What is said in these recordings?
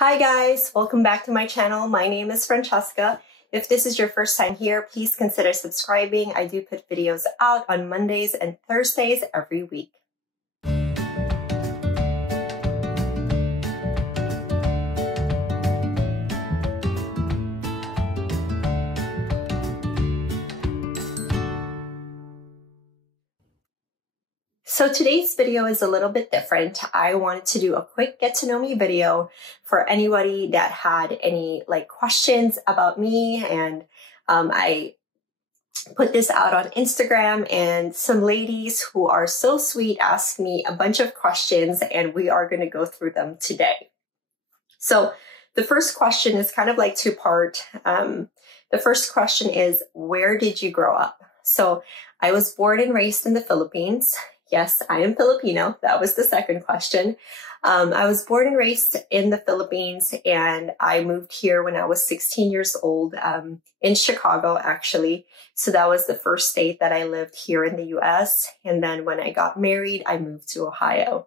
Hi guys, welcome back to my channel. My name is Francesca. If this is your first time here, please consider subscribing. I do put videos out on Mondays and Thursdays every week. So today's video is a little bit different. I wanted to do a quick get to know me video for anybody that had any questions about me, and I put this out on Instagram, and some ladies who are so sweet asked me a bunch of questions, and we are going to go through them today. So the first question is kind of like two-part. The first question is, where did you grow up? So I was born and raised in the Philippines. Yes, I am Filipino. That was the second question. I was born and raised in the Philippines, and I moved here when I was 16 years old, in Chicago, actually. So that was the first state that I lived here in the US. And then when I got married, I moved to Ohio.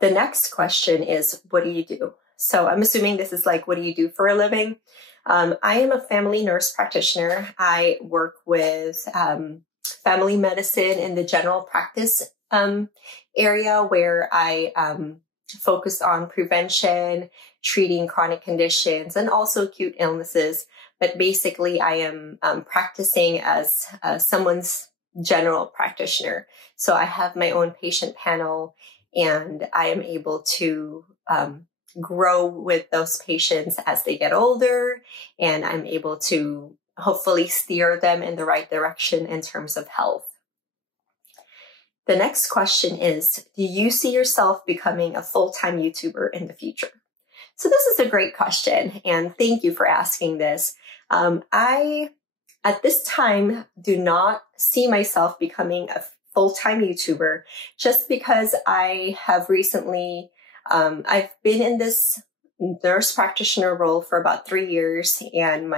The next question is, what do you do? So I'm assuming this is like, what do you do for a living? I am a family nurse practitioner. I work with family medicine in the general practice area, where I focus on prevention, treating chronic conditions, and also acute illnesses. But basically, I am practicing as someone's general practitioner. So I have my own patient panel, and I am able to grow with those patients as they get older, and I'm able to hopefully steer them in the right direction in terms of health. The next question is, do you see yourself becoming a full-time YouTuber in the future? So this is a great question, and thank you for asking this. I, at this time, do not see myself becoming a full-time YouTuber, just because I have recently, I've been in this nurse practitioner role for about 3 years, and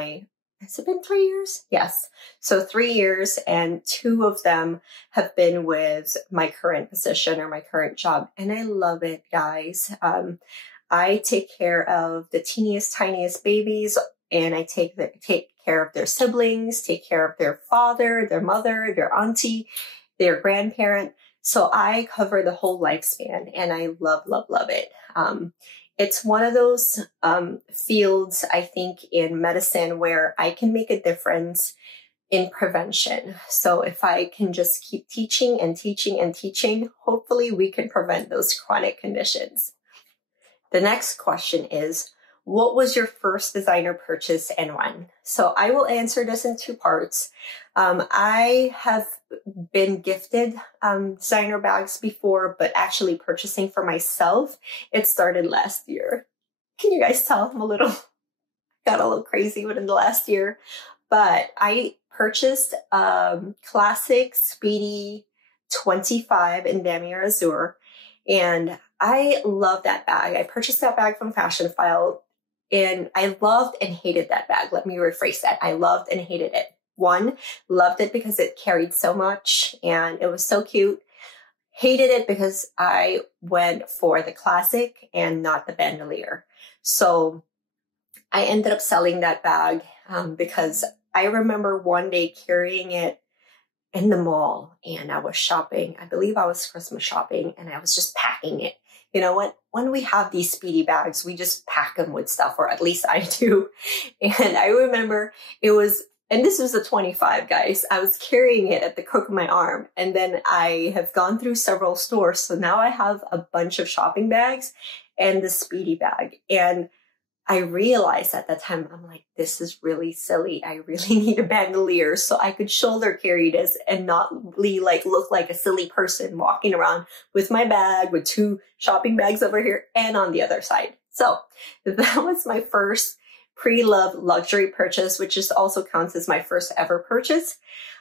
has it been 3 years? Yes. So 3 years, and 2 of them have been with my current position or my current job. And I love it, guys. I take care of the teeniest, tiniest babies, and I take care of their siblings, take care of their father, their mother, their auntie, their grandparent. So I cover the whole lifespan, and I love, love, love it. It's one of those fields, I think, in medicine where I can make a difference in prevention. So if I can just keep teaching and teaching and teaching, hopefully we can prevent those chronic conditions. The next question is, what was your first designer purchase and when? So I will answer this in 2 parts. I have been gifted designer bags before, but actually purchasing for myself, it started last year. Can you guys tell I'm got a little crazy within the last year? But I purchased classic Speedy 25 in Damier Azure, and I love that bag. I purchased that bag from Fashion File, and I loved and hated that bag. Let me rephrase that. I loved and hated it. 1, loved it because it carried so much and it was so cute. Hated it because I went for the classic and not the bandolier. So I ended up selling that bag because I remember one day carrying it in the mall, and I was shopping. I believe I was Christmas shopping, and I was just packing it. You know what? When we have these Speedy bags, we just pack them with stuff, or at least I do. And I remember and this was a 25, guys. I was carrying it at the crook of my arm, and then I have gone through several stores. So now I have a bunch of shopping bags and the Speedy bag. And I realized at that time, I'm like, this is really silly. I really need a bandolier so I could shoulder carry this and not really look like a silly person walking around with my bag with 2 shopping bags over here and on the other side. So that was my first pre-loved luxury purchase, which just also counts as my first ever purchase.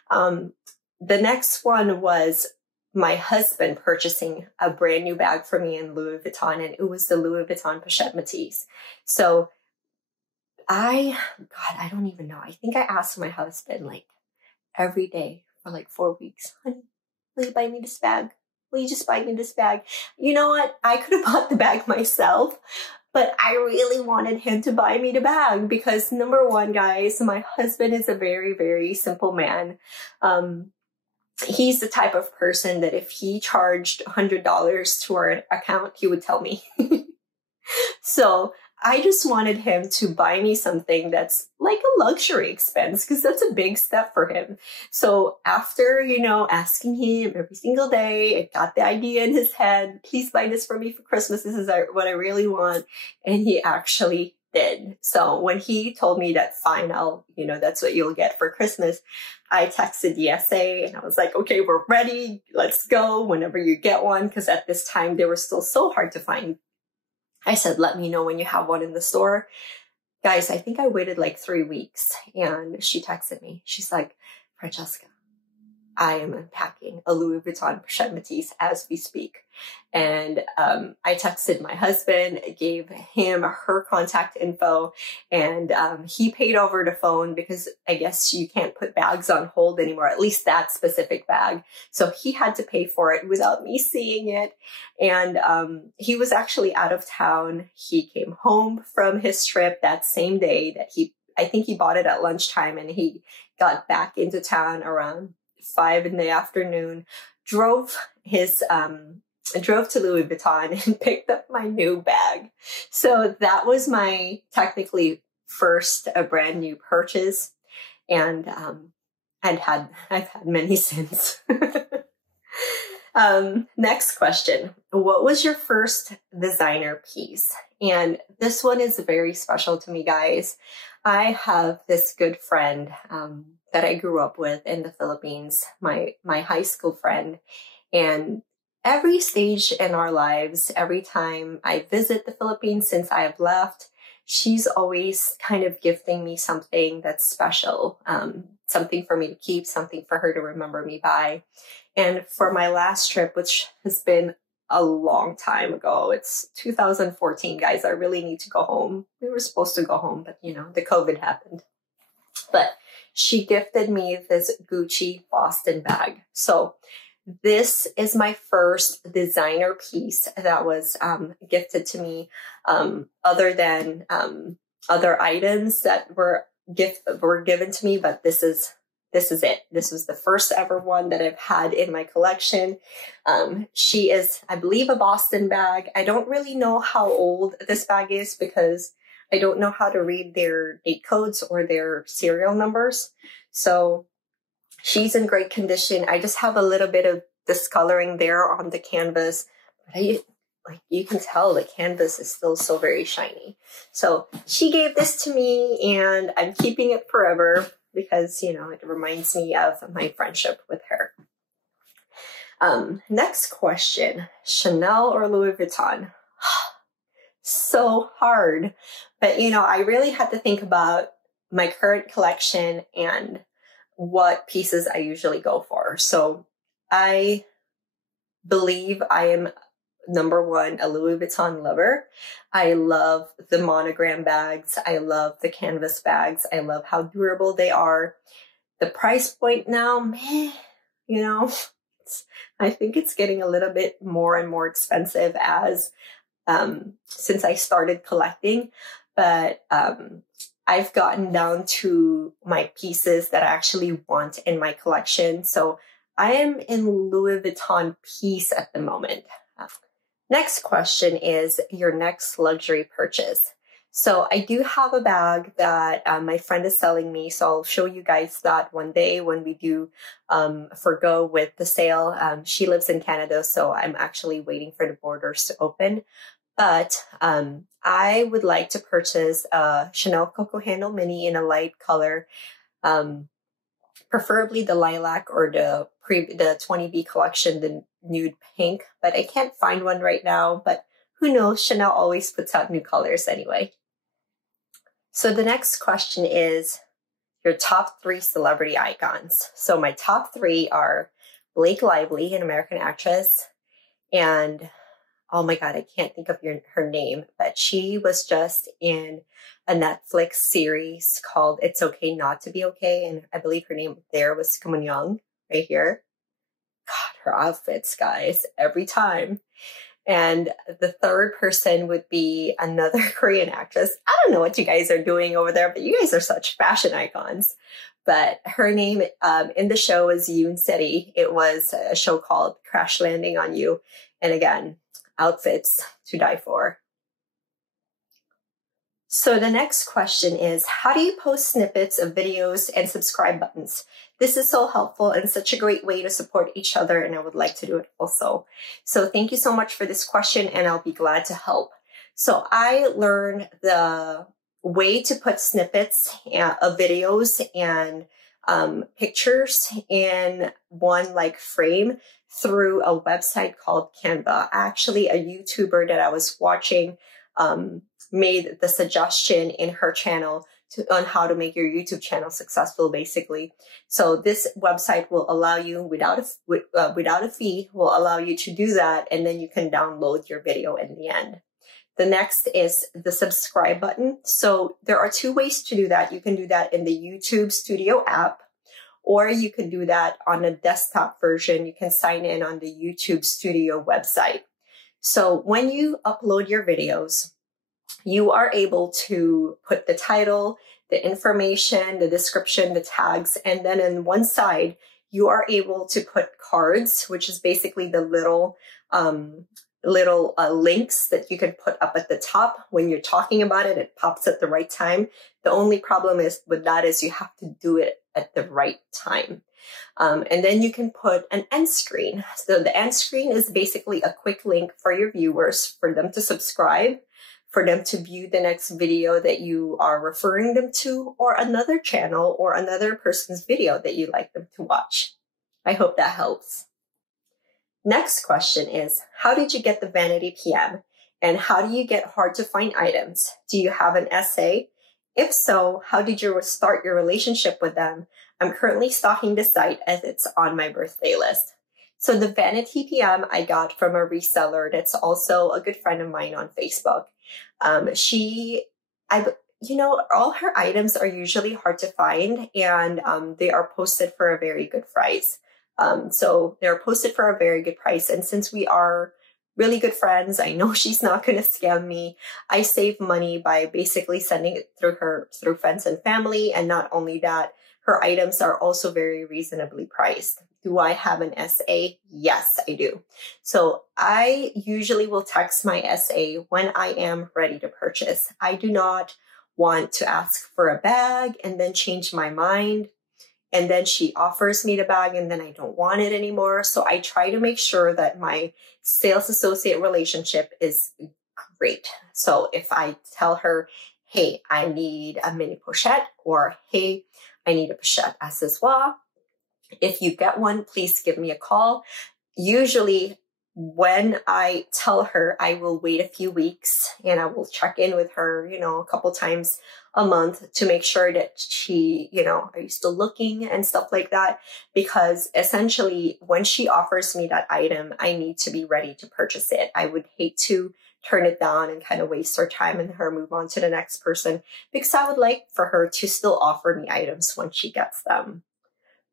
The next one was my husband purchasing a brand new bag for me in Louis Vuitton, and it was the Louis Vuitton Pochette Métis. So I don't even know. I think I asked my husband every day for 4 weeks, honey, will you buy me this bag? Will you just buy me this bag? You know what? I could have bought the bag myself, But I really wanted him to buy me the bag because number one, guys, my husband is a very, very simple man. He's the type of person that if he charged $100 to our account, he would tell me. So I just wanted him to buy me something that's like a luxury expense because that's a big step for him. So after, asking him every single day, I got the idea in his head, please buy this for me for Christmas. This is what I really want. And he actually did. So when he told me that, fine, that's what you'll get for Christmas, I texted the SA and I was like, okay, we're ready. Let's go whenever you get one. Because at this time, they were still so hard to find. I said, let me know when you have one in the store. Guys, I think I waited like 3 weeks and she texted me. She's like, Francesca, I am unpacking a Louis Vuitton Pochette Métis as we speak. And I texted my husband, gave him her contact info, and he paid over the phone because I guess you can't put bags on hold anymore, at least that specific bag. So he had to pay for it without me seeing it. And he was actually out of town. He came home from his trip that same day that I think he bought it at lunchtime, and he got back into town around 5 in the afternoon, drove to Louis Vuitton and picked up my new bag. So that was my technically first brand new purchase. And I've had many since. Next question. What was your first designer piece? And this one is very special to me, guys. I have this good friend that I grew up with in the Philippines, my high school friend. And every stage in our lives, every time I visit the Philippines since I have left, she's always kind of gifting me something that's special, something for me to keep, something for her to remember me by. And for my last trip, which has been a long time ago, it's 2014, guys, I really need to go home. We were supposed to go home, but the COVID happened. But she gifted me this Gucci Boston bag. So this is my first designer piece that was gifted to me, other than other items that were given to me. But this is it. This was the first ever one that I've had in my collection. She is, I believe, a Boston bag. I don't really know how old this bag is because I don't know how to read their date codes or their serial numbers. So she's in great condition. I just have a little bit of discoloring there on the canvas. But you can tell the canvas is still so very shiny. So she gave this to me and I'm keeping it forever because, it reminds me of my friendship with her. Next question, Chanel or Louis Vuitton? So hard. But, I really had to think about my current collection and what pieces I usually go for. So I believe I am, number one, a Louis Vuitton lover. I love the monogram bags. I love the canvas bags. I love how durable they are. The price point now, I think it's getting a little bit more and more expensive as since I started collecting. But I've gotten down to my pieces that I actually want in my collection. So I am in Louis Vuitton piece at the moment. Next question is your next luxury purchase. So I do have a bag that my friend is selling me. So I'll show you guys that one day when we do forgo with the sale. She lives in Canada, so I'm actually waiting for the borders to open. But I would like to purchase a Chanel Coco Handle Mini in a light color, preferably the lilac or the 20B collection, the nude pink. But I can't find one right now. But who knows? Chanel always puts out new colors anyway. So the next question is your top 3 celebrity icons. So my top 3 are Blake Lively, an American actress, and oh my God, I can't think of her name, but she was just in a Netflix series called It's Okay Not to Be Okay. And I believe her name there was Kumon Young right here. God, her outfits, guys, every time. And the third person would be another Korean actress. I don't know what you guys are doing over there, but you guys are such fashion icons. But her name in the show is Yoon Se. It was a show called Crash Landing on You. And again, outfits to die for. So the next question is, how do you post snippets of videos and subscribe buttons? This is so helpful and such a great way to support each other, and I would like to do it also. So thank you so much for this question, and I'll be glad to help. So I learned the way to put snippets of videos and pictures in one like frame through a website called Canva. Actually, a YouTuber that I was watching made the suggestion in her channel on how to make your YouTube channel successful, basically. So this website will allow you, without a fee, will allow you to do that, and then you can download your video in the end. The next is the subscribe button. So there are two ways to do that. You can do that in the YouTube Studio app, or you can do that on a desktop version. You can sign in on the YouTube Studio website. So when you upload your videos, you are able to put the title, the information, the description, the tags, and then on one side, you are able to put cards, which is basically the little links that you can put up at the top. When you're talking about it, it pops at the right time. The only problem is with that is you have to do it at the right time. And then you can put an end screen. So the end screen is basically a quick link for your viewers, for them to subscribe, for them to view the next video that you are referring them to, or another channel or another person's video that you like them to watch. I hope that helps. Next question is, how did you get the Vanity PM? And how do you get hard to find items? Do you have an essay? If so, how did you start your relationship with them? I'm currently stalking the site as it's on my birthday list. So the Vanity PM I got from a reseller that's also a good friend of mine on Facebook. All her items are usually hard to find, and they are posted for a very good price. So they're posted for a very good price. And since we are really good friends, I know she's not going to scam me. I save money by basically sending it through friends and family. And not only that, her items are also very reasonably priced. Do I have an SA? Yes, I do. So I usually will text my SA when I am ready to purchase. I do not want to ask for a bag and then change my mind. And then she offers me the bag and then I don't want it anymore. So I try to make sure that my sales associate relationship is great. So if I tell her, hey, I need a mini pochette, or hey, I need a pochette accessoire, if you get one, please give me a call. Usually when I tell her, I will wait a few weeks and I will check in with her, a couple times a month to make sure that she, are you still looking and stuff like that? Because essentially when she offers me that item, I need to be ready to purchase it. I would hate to turn it down and kind of waste her time and her move on to the next person, because I would like for her to still offer me items when she gets them.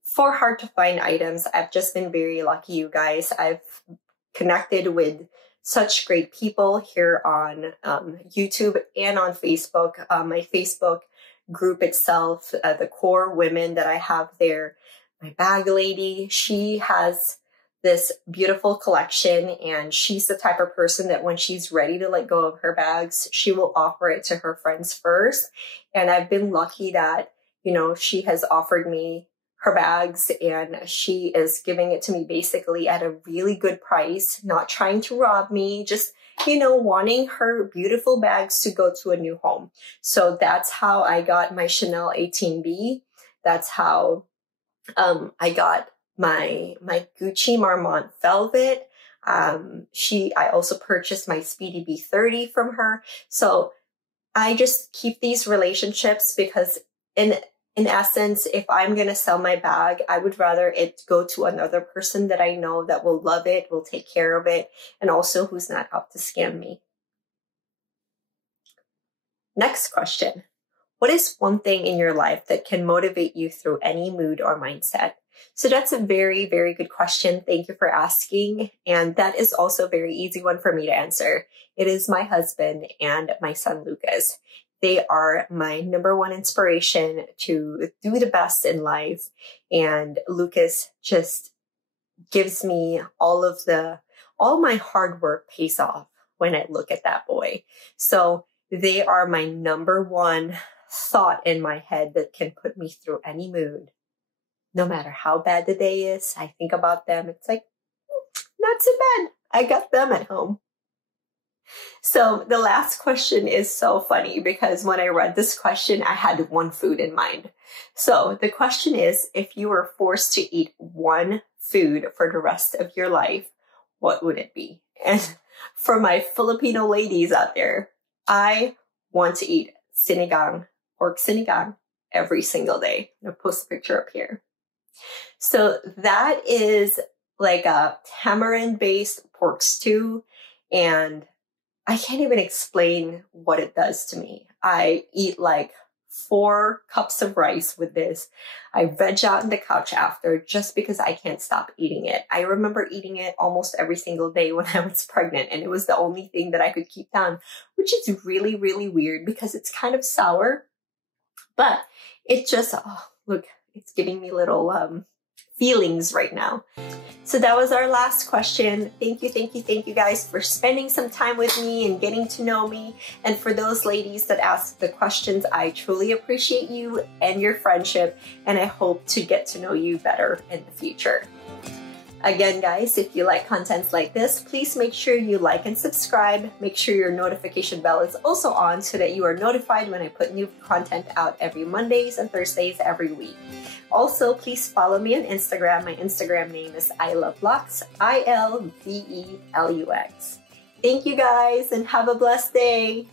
For hard to find items, I've just been very lucky, you guys. I've connected with such great people here on YouTube and on Facebook. My Facebook group itself, the core women that I have there, my bag lady, she has this beautiful collection, and she's the type of person that when she's ready to let go of her bags, she will offer it to her friends first. And I've been lucky that, she has offered me her bags and she is giving it to me basically at a really good price, not trying to rob me, just, wanting her beautiful bags to go to a new home. So that's how I got my Chanel 18B. That's how I got my Gucci Marmont Velvet. I also purchased my Speedy B30 from her. So I just keep these relationships because in essence, if I'm going to sell my bag, I would rather it go to another person that I know that will love it, will take care of it, and also who's not out to scam me. Next question. What is one thing in your life that can motivate you through any mood or mindset? So that's a very, very good question. Thank you for asking. And that is also a very easy one for me to answer. It is my husband and my son, Lucas. They are my number one inspiration to do the best in life. And Lucas just gives me all my hard work pays off when I look at that boy. So they are my number one thought in my head that can put me through any mood. No matter how bad the day is, I think about them. It's like, not so bad. I got them at home. So the last question is so funny because when I read this question, I had one food in mind. So the question is, if you were forced to eat one food for the rest of your life, what would it be? And for my Filipino ladies out there, I want to eat sinigang, pork sinigang, every single day. I'll post a picture up here. So that is like a tamarind-based pork stew, and I can't even explain what it does to me. I eat like 4 cups of rice with this. I veg out on the couch after just because I can't stop eating it. I remember eating it almost every single day when I was pregnant, and it was the only thing that I could keep down, which is really, really weird because it's kind of sour, but it just, oh, look, it's giving me little feelings right now. So that was our last question. Thank you guys for spending some time with me and getting to know me. And for those ladies that asked the questions, I truly appreciate you and your friendship, and I hope to get to know you better in the future. Again, guys, if you like contents like this, please make sure you like and subscribe. Make sure your notification bell is also on so that you are notified when I put new content out every Mondays and Thursdays every week. Also, please follow me on Instagram. My Instagram name is ILoveLux, ILVELUX. Thank you guys and have a blessed day.